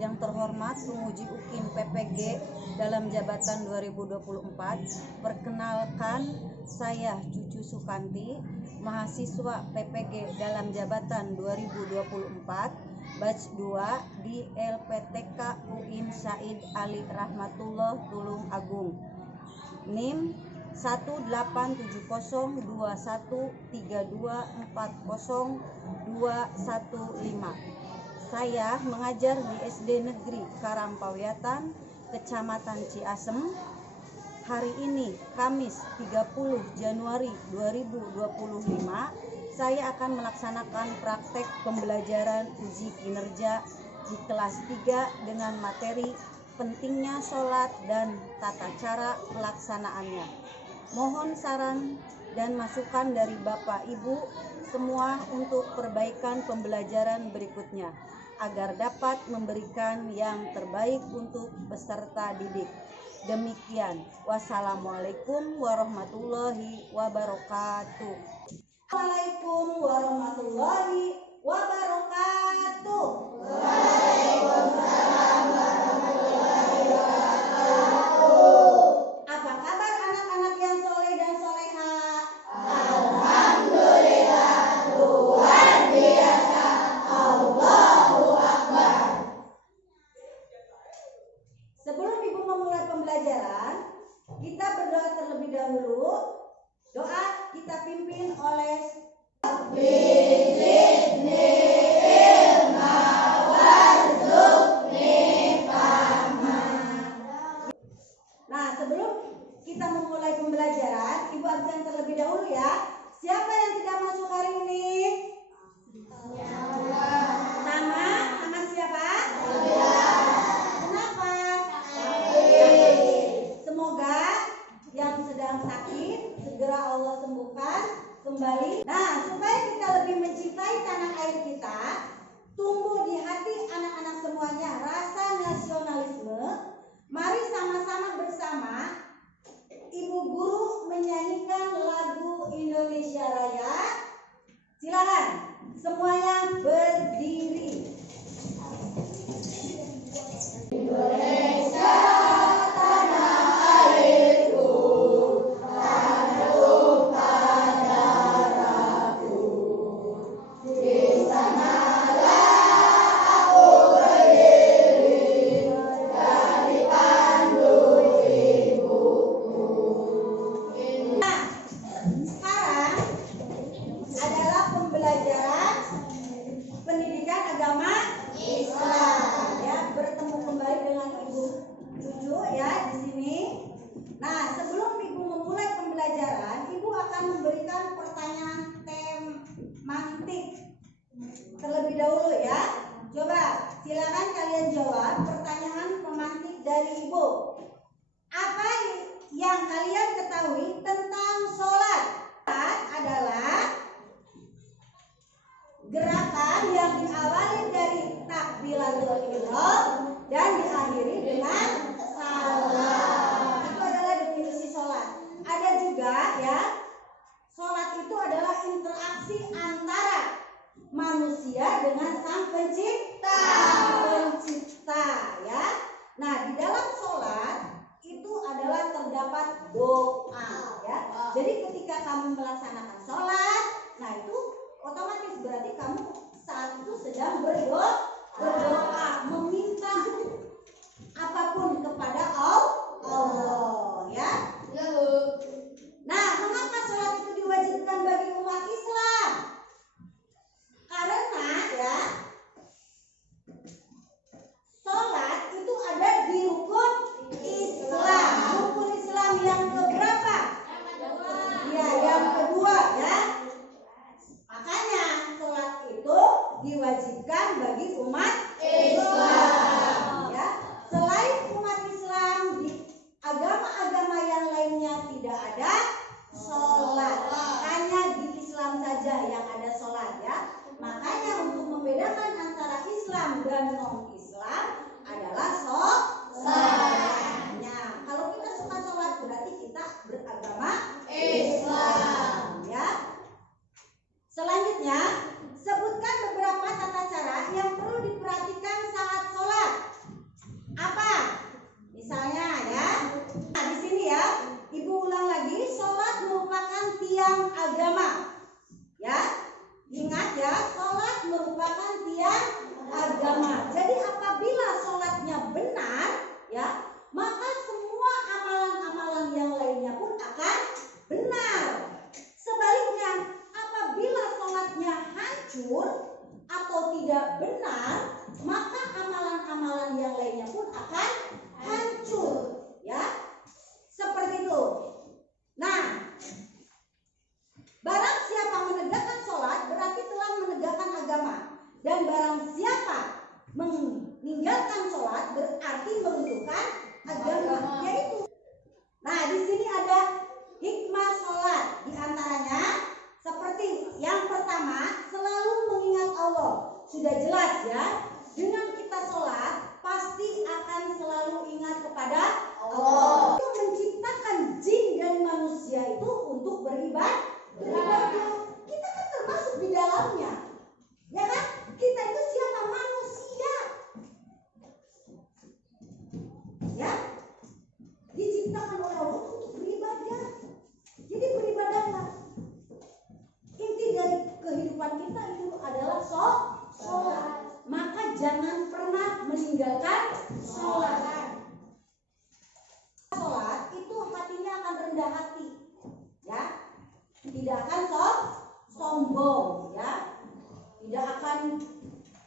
Yang terhormat penguji UKIM PPG dalam jabatan 2024, perkenalkan saya Cucu Sukanti, mahasiswa PPG dalam jabatan 2024, batch 2 di LPTK UIN Said Ali Rahmatullah Tulung Agung. NIM 187013132400215. Saya mengajar di SD Negeri Karampawiatan, Kecamatan Ciasem. Hari ini, Kamis 30 Januari 2025, saya akan melaksanakan praktek pembelajaran uji kinerja di kelas 3 dengan materi pentingnya sholat dan tata cara pelaksanaannya. Mohon saran dan masukan dari Bapak Ibu semua untuk perbaikan pembelajaran berikutnya, agar dapat memberikan yang terbaik untuk peserta didik. Demikian, wassalamualaikum warahmatullahi wabarakatuh. Waalaikumsalam warahmatullahi wabarakatuh. Waalaikumsalam warahmatullahi wabarakatuh. Apa kabar anak-anak yang soleh dan soleha? Alhamdulillah, luar biasa. Allahu Akbar. Sebelum Ibu memulai pembelajaran, kita berdoa terlebih dahulu. Doa kita pimpin oleh Nah, sebelum kita memulai pembelajaran, Ibu absen terlebih dahulu ya. Siapa yang tidak masuk hari ini? Nama siapa? Kenapa? Semoga yang sedang sakit segera Allah sembuhkan kembali. Nah, supaya kita lebih mencintai tanah air kita, tumbuh di hati anak-anak semuanya rasa nasionalisme. Mari sama-sama bersama Ibu Guru menyanyikan lagu Indonesia Raya. Silakan semuanya berdiri. Indonesia tanah airku, tanah tumpah darahku. Di sanalah aku berdiri dan dipandu ibuku. Nah, sekarang adalah pembelajaran pendidikan agama Islam. Ya, bertemu kembali dengan Ibu Cucu ya di sini. Nah, sebelum Ibu memulai pembelajaran, Ibu akan memberikan pertanyaan tematik terlebih dahulu ya. Coba silakan kalian jawab pertanyaan pemantik dari Ibu. Apa yang kalian ketahui tentang sholat? Sholat adalah gerakan yang diawali dari takbiratul ihram dan diakhiri dengan salam. Itu adalah definisi sholat. Ada juga ya, sholat itu adalah interaksi antara manusia dengan sang pencipta ya. Nah, di dalam sholat itu adalah terdapat doa ya. Jadi ketika kamu melaksanakan sholat, nah itu otomatis berarti kamu saat itu sedang berdoa, meminta apapun kepada Allah ya. Nah, mengapa sholat itu diwajibkan bagi umat Islam? Karena ya, sholat itu ada di rukun Islam. Rukun Islam yang keberapa? Ya, yang kedua ya. Makanya sholat itu diwajibkan bagi umat Islam ya. Selain umat Islam, di agama-agama yang lainnya tidak ada sholat. Hanya di Islam saja yang ada sholat ya. Makanya untuk membedakan antara Islam dan non-Islam adalah sholatnya. Kalau kita suka sholat berarti kita beragama Islam ya. Selanjutnya, sebutkan beberapa tata cara yang perlu diperhatikan saat sholat. sudah jelas ya. Dengan kita sholat pasti akan selalu ingat kepada Allah. Itu menciptakan jin dan manusia itu untuk beribadah. Kita kan termasuk di dalamnya, ya kan? Kita itu siapa? Manusia, ya. Diciptakan oleh Allah untuk beribadah. Jadi beribadahlah. Inti dari kehidupan kita itu adalah sholat. Maka jangan pernah meninggalkan sholat. Sholat itu hatinya akan rendah hati, ya. Tidak akan sombong, ya. Tidak akan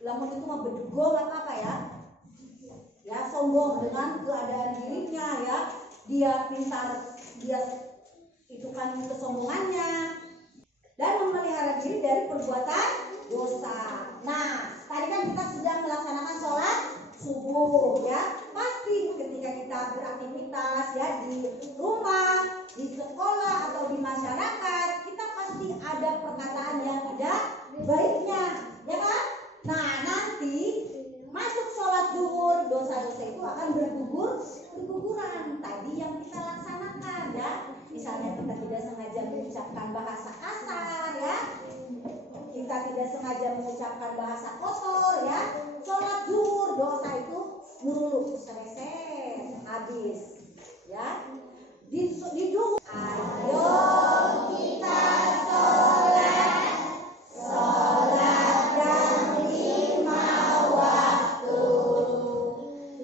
lamun itu mah bedegong apa ya. Ya, sombong dengan keadaan dirinya, ya. Dia pintar, dia itu kan kesombongannya, dan memelihara diri dari perbuatan dosa. Nah, tadi kan kita sedang melaksanakan sholat subuh, ya. Pasti ketika kita beraktivitas, ya, di rumah, di sekolah atau di masyarakat, kita pasti ada perkataan yang tidak baiknya, ya kan? Nah, nanti masuk sholat zuhur, dosa-dosa itu akan berguguran. Tadi yang kita laksanakan, ya. Misalnya kita tidak sengaja mengucapkan bahasa kasar, ya. Kita tidak sengaja mengucapkan bahasa kotor, ya. Sholat zuhur, dosa itu muruluk, selesai, habis, ya. Di zuhur, ayo kita sholat jam 5 waktu,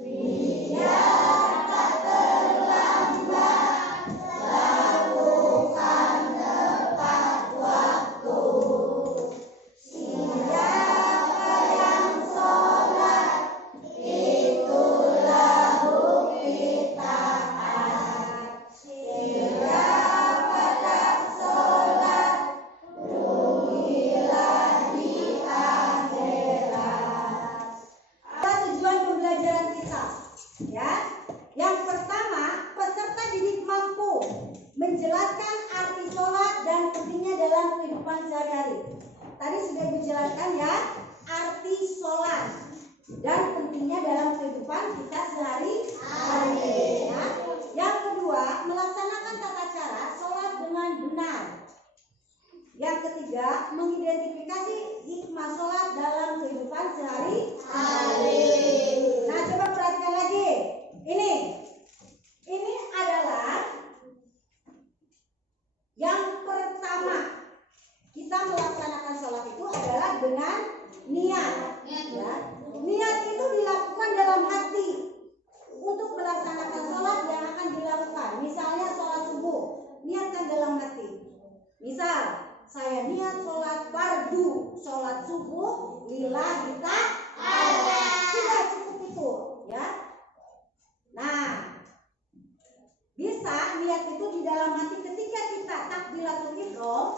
biar tak terlambat, lakukan tepat waktu. Siapa yang sholat, itulah bukti taat. Siapa tak sholat, rugilah di akhirat. Apa tujuan pembelajaran kita? Ya, yang pertama, peserta didik mampu menjelaskan arti sholat dan pentingnya dalam kehidupan sehari-hari. Tadi sudah dijelaskan, ya, arti sholat dan pentingnya dalam kehidupan kita sehari-hari. Ya. Yang kedua, melaksanakan tata cara sholat dengan benar. Yang ketiga, mengidentifikasi hikmah sholat dalam kehidupan sehari-hari. Nah, coba perhatikan lagi. Ini adalah yang pertama. Kita melaksanakan sholat itu adalah dengan niat. Ya. Niat itu dilakukan dalam hati untuk melaksanakan sholat yang akan dilakukan. Misalnya sholat subuh, niatkan dalam hati. Misal, saya niat sholat fardu, sholat subuh lillahi ta'ala. Sudah cukup itu, ya. Nah, bisa niat itu di dalam hati ketika kita takbiratul ihram.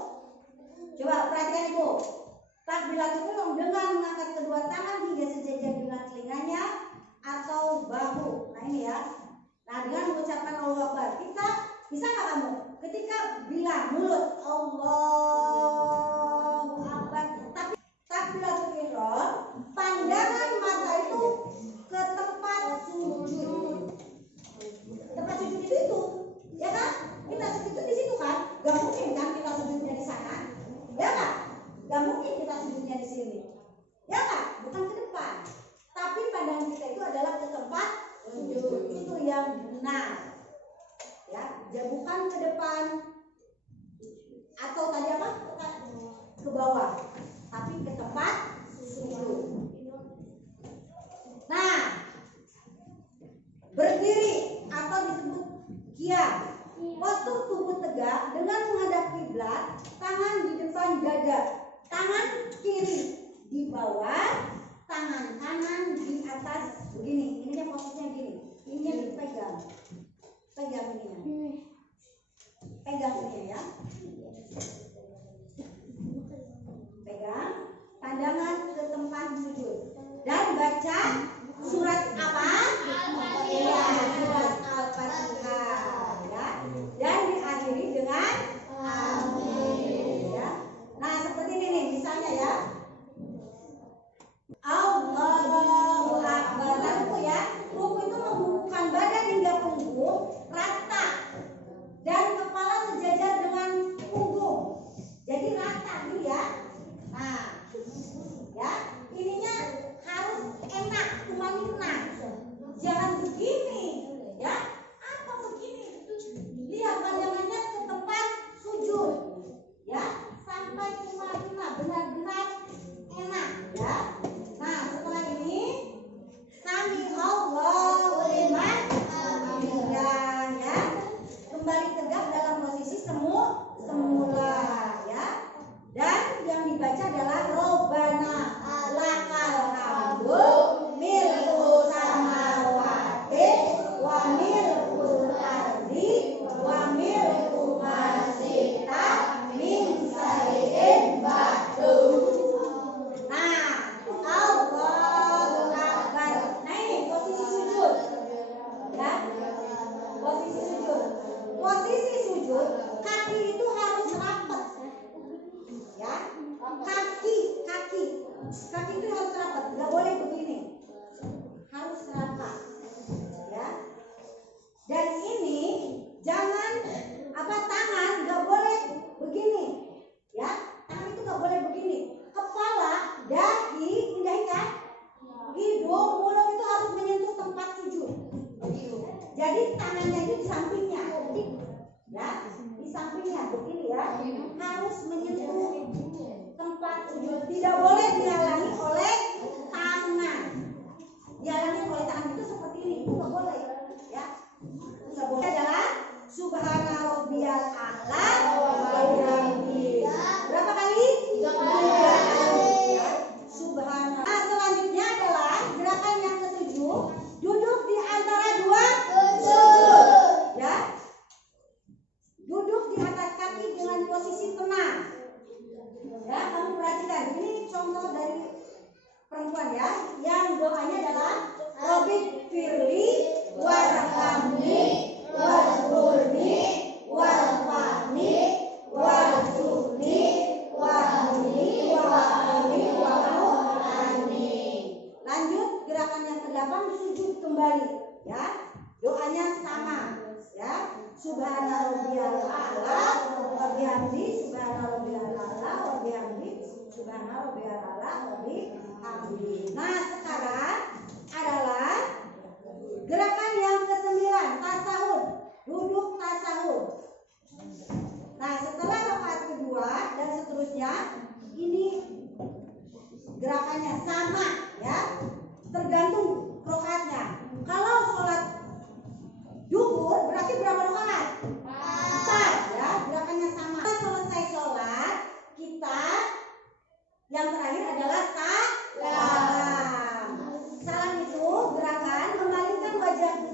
Coba perhatikan Ibu. Takbiratul ihram dengan mengangkat kedua tangan hingga sejajar dengan telinganya atau bahu. Nah, ini ya. Nah, dengan mengucapkan Allahu Akbar, kita bisa nggak kamu ketika bilang mulut Allahu Akbar, tapi takbiratul ihram pandangan mata itu ke tempat sujud. Tempat sujud itu, ya kan? Kita sujud di situ kan? Gak mungkin kan kita sujudnya di sana, ya kan? Gak mungkin kita sujudnya di sini, ya kan? Bukan ke depan, tapi pandangan kita itu adalah ke tempat sujud. Itu yang benar, ya. Bukan ke depan atau tadi apa? Ke bawah, tapi ke tempat sujud. Nah, berdiri atau disebut qiyam, postur tubuh tegak dengan menghadap kiblat, tangan di depan dada, tangan kiri di bawah, tangan kanan di atas. Begini, ininya posisinya gini, ininya dipegang, pegang ininya, pegang ini ya, pegang, pandangan ke tempat sujud, dan baca surat apa? Ya, surat Al-Fatihah, ya. Dan diakhiri dengan amin, ya. Nah, seperti ini nih misalnya, ya. Jadi tangannya itu di sampingnya, ya, di sampingnya begini ya, harus menyentuh tempat sujud. Tidak boleh dihalangi oleh tangan. Dihalangi oleh tangan itu seperti ini, itu nggak boleh, ya. Nggak boleh adalah Subhana Rabbiyal A'la wa bihamdihi. Berapa kali? 3 kali. Ya. Subhana. Nah, selanjutnya adalah gerakan yang ketujuh, duduk di antara dua sujud. Ya. Duduk di atas kaki dengan posisi tenang. Ya, kamu perhatikan. Ini contoh dari perempuan ya, yang doanya adalah Robik Firli warhamni warhurni warfani warzuqni wahdi wahdi wahani. Lanjut gerakan yang ke-8, sujud kembali ya. Doanya sama ya. Subhana rabbiyal a'la wa bihamdi, subhana rabbiyal a'la wa bihamdi, subhana rabbiyal a'la wa bihamdi. Nah, sekarang adalah gerakan yang ke-9, tasahud, duduk tasahud. Nah, setelah rakaat kedua dan seterusnya, ini gerakannya sama ya, tergantung rakaatnya. Kalau sholat duhur berarti berapa rakaat? 4 ya, gerakannya sama. Setelah selesai sholat, kita yang terakhir adalah salam. Salam itu gerakan memalingkan wajah ke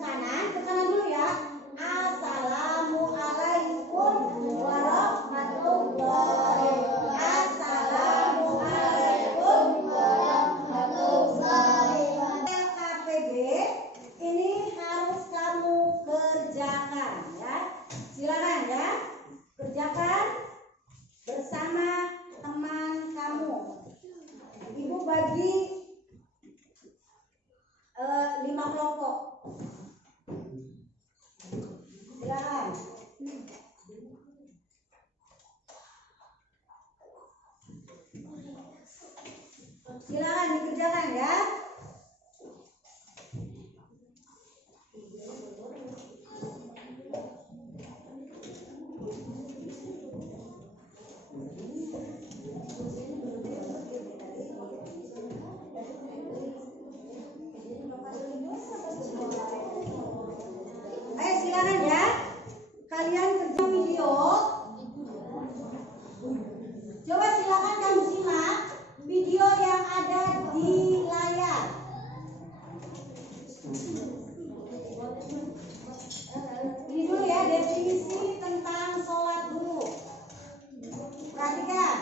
kanan dulu ya. Assalamualaikum warahmatullahi. Assalamualaikum warahmatullahi. LKPB ini harus kamu kerjakan ya. Silakan ya, kerjakan bersama teman kamu. Ibu bagi 5 kelompok. Silakan. Silakan dikerjakan ya. Ayo silakan ya. Kalian kerja video. Coba silakan kamu simak video yang ada di layar. Ini dulu ya, definisi tentang sholat dulu. Perhatikan.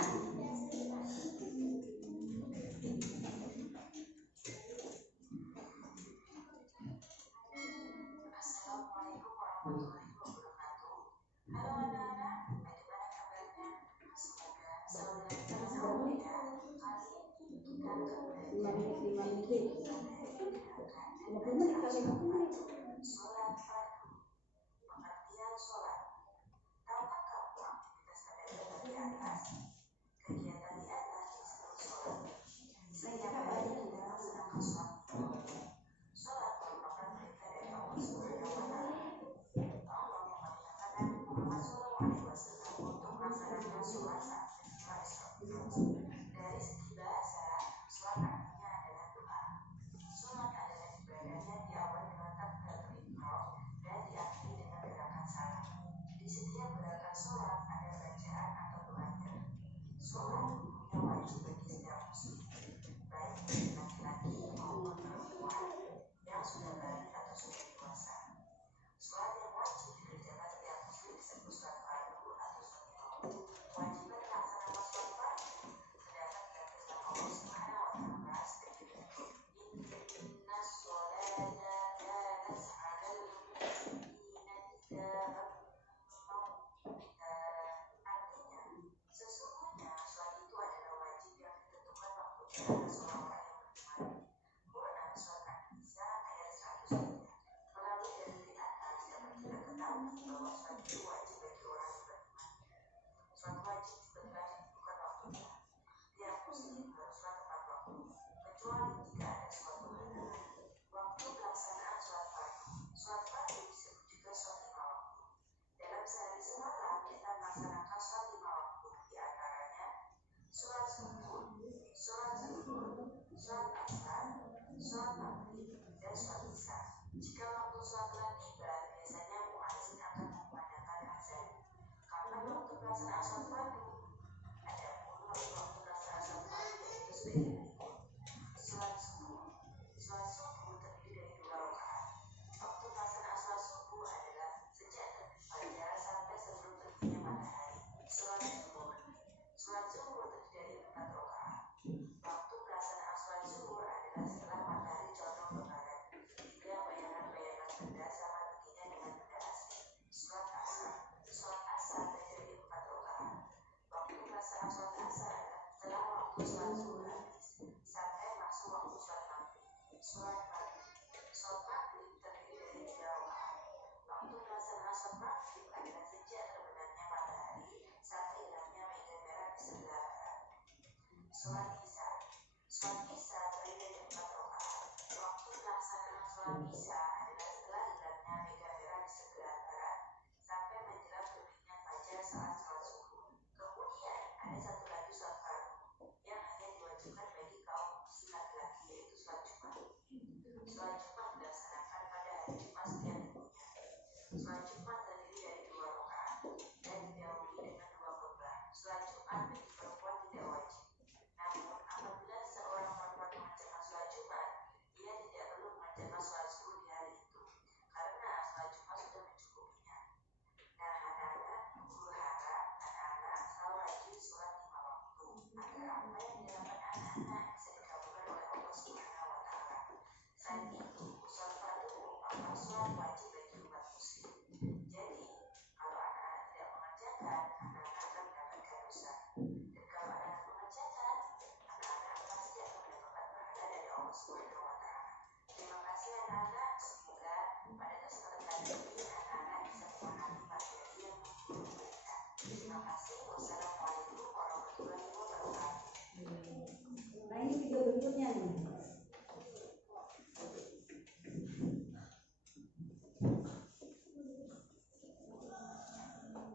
Nah ini video berikutnya nih.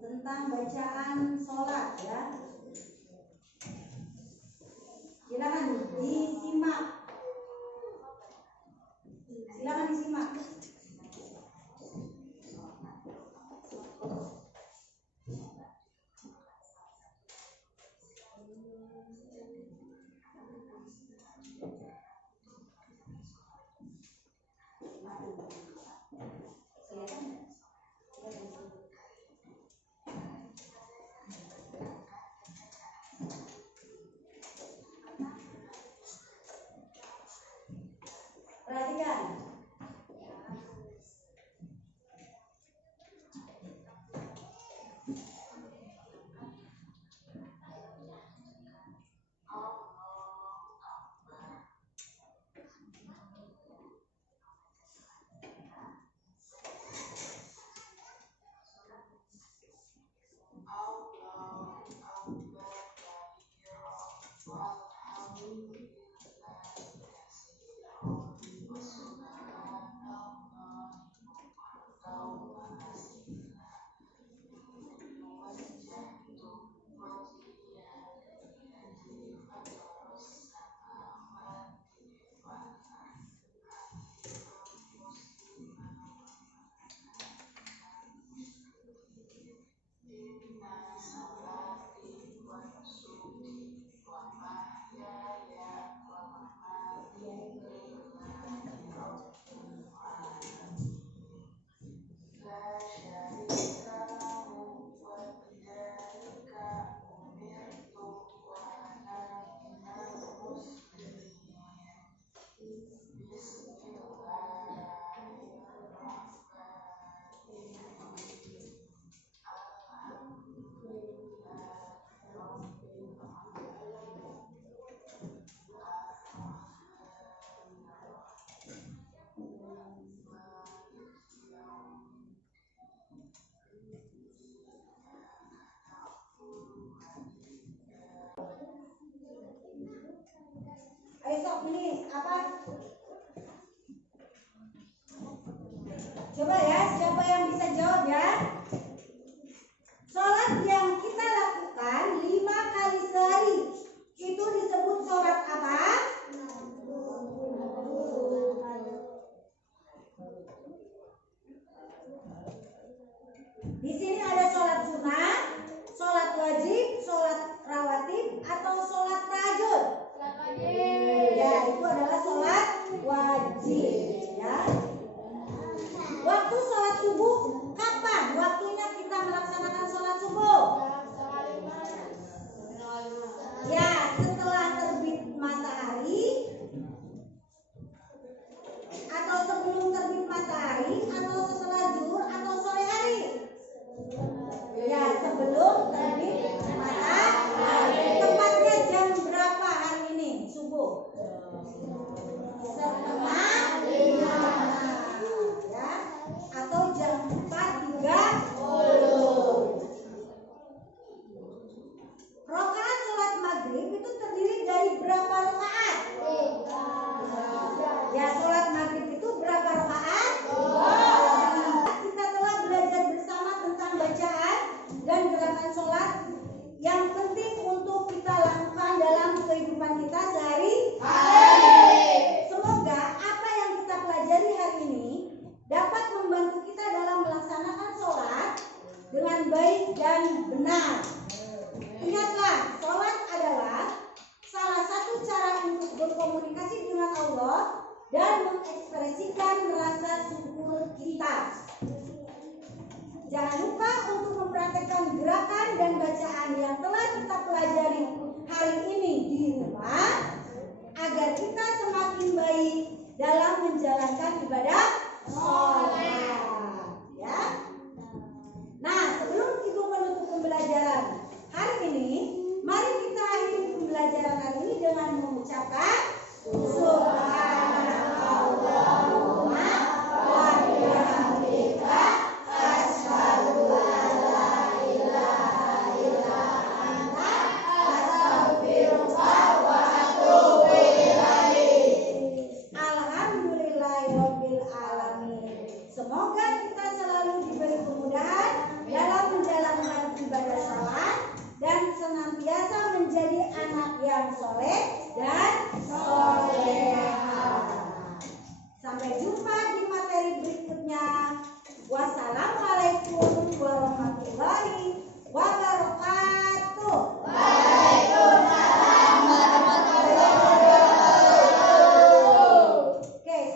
Tentang bacaan sholat ya. Silakan disimak. Silakan disimak. Perhatikan. Ayo sok ini apa? Coba ya, siapa yang bisa jawab ya? Sholat yang kita lakukan 5 kali sehari itu disebut sholat apa? Di sini ada sholat sunnah, sholat wajib, sholat rawatib, atau sholat tahajud. Ya, itu adalah sholat wajib ya. Waktu sholat subuh kapan? Waktunya kita melaksanakan sholat subuh? Ya, setelah terbit matahari atau sebelum terbit matahari atau setelah zuhur atau sore hari? Ya, sebelum terbit matahari. Tepatnya jam berapa dengan baik dan benar. Ingatlah, sholat adalah salah satu cara untuk berkomunikasi dengan Allah dan mengekspresikan rasa syukur kita. Jangan lupa untuk mempraktekkan gerakan dan bacaan yang telah kita pelajari hari ini di rumah agar kita semakin baik dalam menjalankan ibadah sholat. Ya. Nah, sebelum Ibu menutup pembelajaran hari ini, mari kita akhiri pembelajaran hari ini dengan mengucapkan Subhanallahumma wa bihamdika asyhadu an la ilaha illa anta astaghfiruka wa atubu ilaik. Alhamdulillahirabbil alamin. Semoga kita selalu diberi kemudahan dalam menjalankan ibadah salat dan senantiasa menjadi anak yang soleh dan solehah. Sampai jumpa di materi berikutnya. Wassalamualaikum